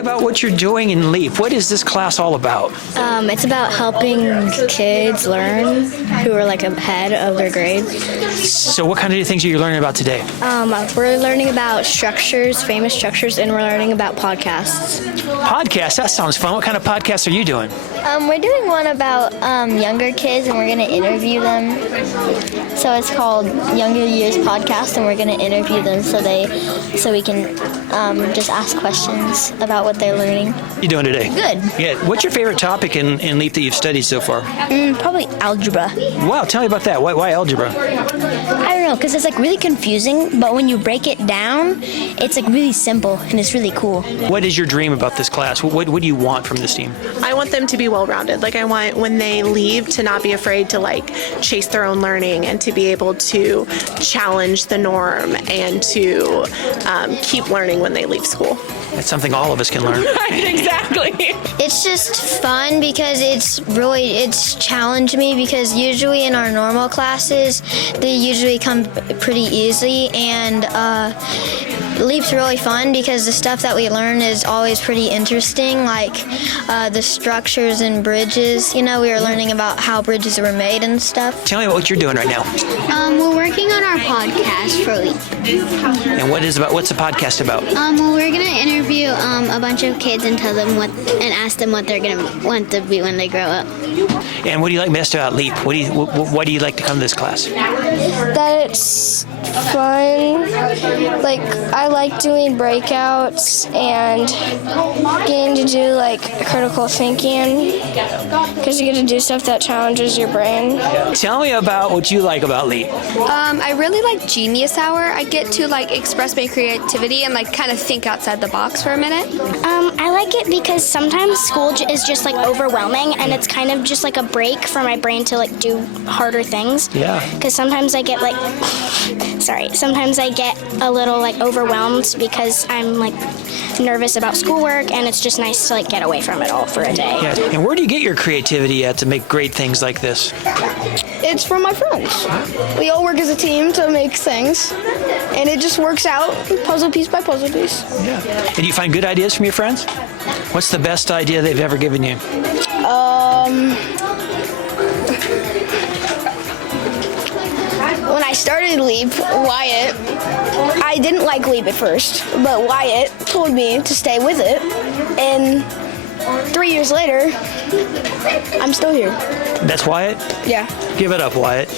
about what you're doing in LEAP. What is this class all about? It's about helping kids learn who are like ahead of their grade. So what kind of things are you learning about today? We're learning about structures, famous structures, and we're learning about podcasts. Podcasts? That sounds fun. What kind of podcasts are you doing? We're doing one about younger kids, and we're going to interview them. So it's called Younger Years Podcast, and we're going to interview them so we can just ask questions about what they're learning. What are you doing today? Good. Yeah. What's your favorite topic in LEAP that you've studied so far? Probably algebra. Wow. Tell me about that. Why algebra? I don't know, because it's like really confusing, but when you break it down, it's like really simple and it's really cool. What is your dream about this class? What do you want from this team? I want them to be well-rounded. Like I want when they leave to not be afraid to like chase their own learning and to be able to challenge the norm and to keep learning when they leave school. That's something all of us can learn. Exactly. It's just fun because it's challenged me, because usually in our normal classes, they usually come pretty easy, and LEAP's really fun because the stuff that we learn is always pretty interesting, like the structures and bridges. You know, we were learning about how bridges were made and stuff. Tell me what you're doing right now. We're working on our podcast for LEAP. And what's the podcast about? Well, we're gonna interview a bunch of kids and tell them and ask them what they're gonna want to be when they grow up. And what do you like best about LEAP? Why do you like to come to this class? That it's fun. Like, I like doing breakouts and getting to do like critical thinking, because you get to do stuff that challenges your brain. Tell me about what you like about LEAP. I really like Genius Hour. I get to like express my creativity and like kind of think outside the box for a minute. I like it because sometimes school is just like overwhelming, and it's kind of just like a break for my brain to like do harder things. Yeah. Because sometimes I get sometimes I get a little like overwhelmed because I'm like nervous about schoolwork, and it's just nice to like get away from it all for a day. Yeah. And where do you get your creativity at to make great things like this? It's from my friends. We all work as a team to make things, and it just works out puzzle piece by puzzle piece. Yeah. And you find good ideas from your friends? What's the best idea they've ever given you? When I started LEAP, I didn't like LEAP at first, but Wyatt told me to stay with it, and 3 years later, I'm still here. That's Wyatt? Yeah. Give it up, Wyatt.